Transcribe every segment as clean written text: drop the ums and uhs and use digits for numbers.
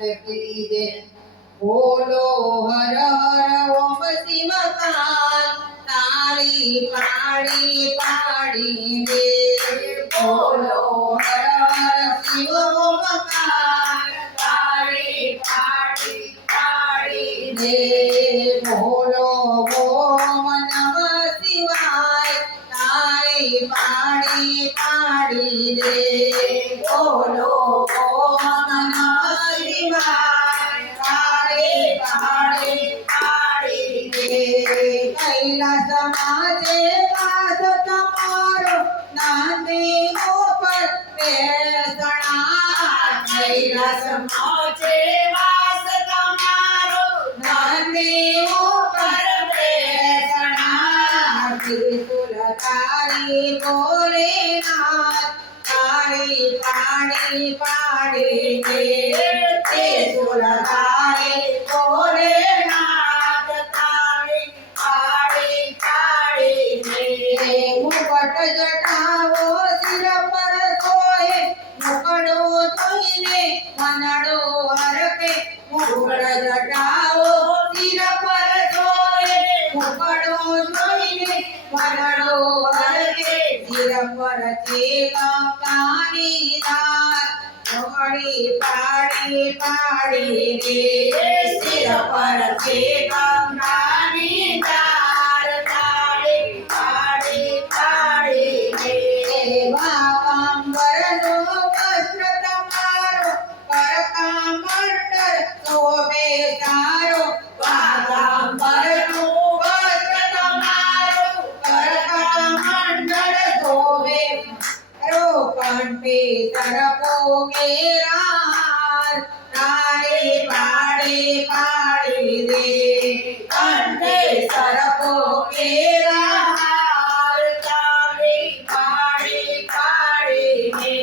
कीजे बोलो हर हर ओम शिव काल ताली पाड़ी पाड़ी दे बोलो हर हर शिव ओम काल ताली पाड़ी पाड़ी दे बोलो ओम नमः शिवाय ताली पाड़ी पाड़ी दे बोलो ओम नमः शिवाय ताली पाड़ी पाड़ी दे कैलास माजे वास तमारो नांदी ऊपर बेसणा कैलास माजे वास तमारो नांदी ऊपर बेसणा त्रिशूलधारी भोलेनाथ ताली पाड़ी पाड़ी दे त्रिशूलधारी भोलेनाथ ताली पाड़ी पाड़ी दे मुकुट जटावो सिर पर सोए मुकड़ो जोईने मनड़ो हरके मुकुट जटावो सिर पर सोए मुकड़ो जोईने मनड़ो हरके सिर पर चेला कानी दात पाड़ी पाड़ी पाड़ी दे सिर पर चेला कानी दात ताड़ी पाड़ी पाड़ी दे वांबरनो वस्त्र तमारो करकामंडल शोभे तारो वांबरनो वस्त्र तमारो करकामंडल शोभे रो कंठे सरपो केरार ताली पाड़ी पाड़ी दे कंठे सरपो केरार ताली पाड़ी पाड़ी दे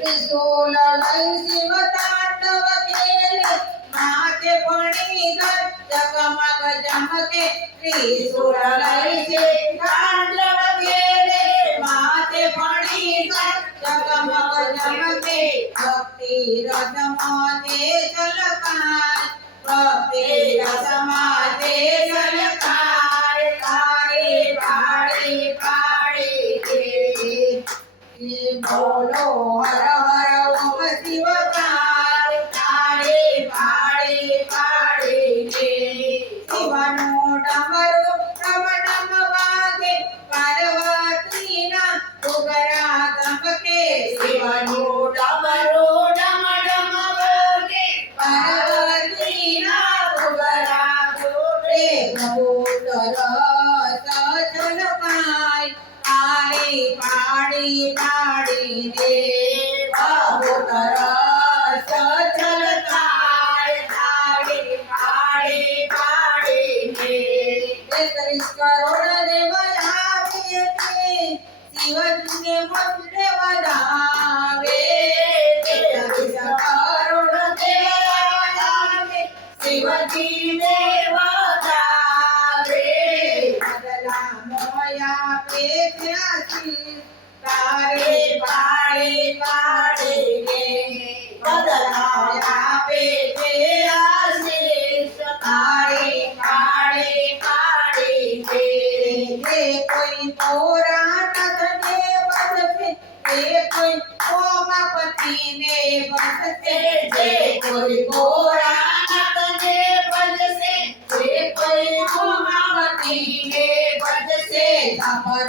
त्रिशूल लई शिव तांडव केले माथे फणीधर जगमग चमके त्रिशूल लई शिव तांडव केले माथे फणीधर जगमग चमके भक्ति रस माथे झलकाय भक्ति रस माथे झलकाय ताली पाड़ी पाड़ी दे बोलो हर हर ओम शिव काल ताली पाड़ी पाड़ी दे शिवनो डमरू डम डम वागे पार्वतीना उगरा गमके शिवनो डमरू डम डम वागे पार्वतीना उगरा गोटे कबूतर झलकाय ताली पाड़ी पाड़ी दे कबूतर झलकाय ताली पाड़ी पाड़ी दे 33 करोड़ देव आवे ते शिवजी ने मंत्र वधावे 33 करोड़ देव आवे शिवजी ने वधावे बदला मोया पे त्यासी ताली पाड़ी पाड़ी दे बदला पे त्यासी ताली पाड़ी पाड़ी दे कोई तोरा नथने बसते कोई ओमापति ने बसते जे कोई तोरा नथने बसते कोई ओमापति ने बसते सफर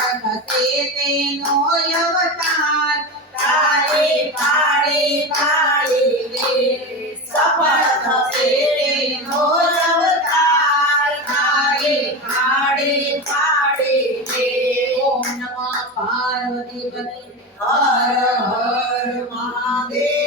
तेनो अवतार ताली पाड़ी पाड़ी दे सफर तेनो अवतार ताली पाड़ी पाड़ी दे ओम नमः पार्वती पते हर हर महादेव।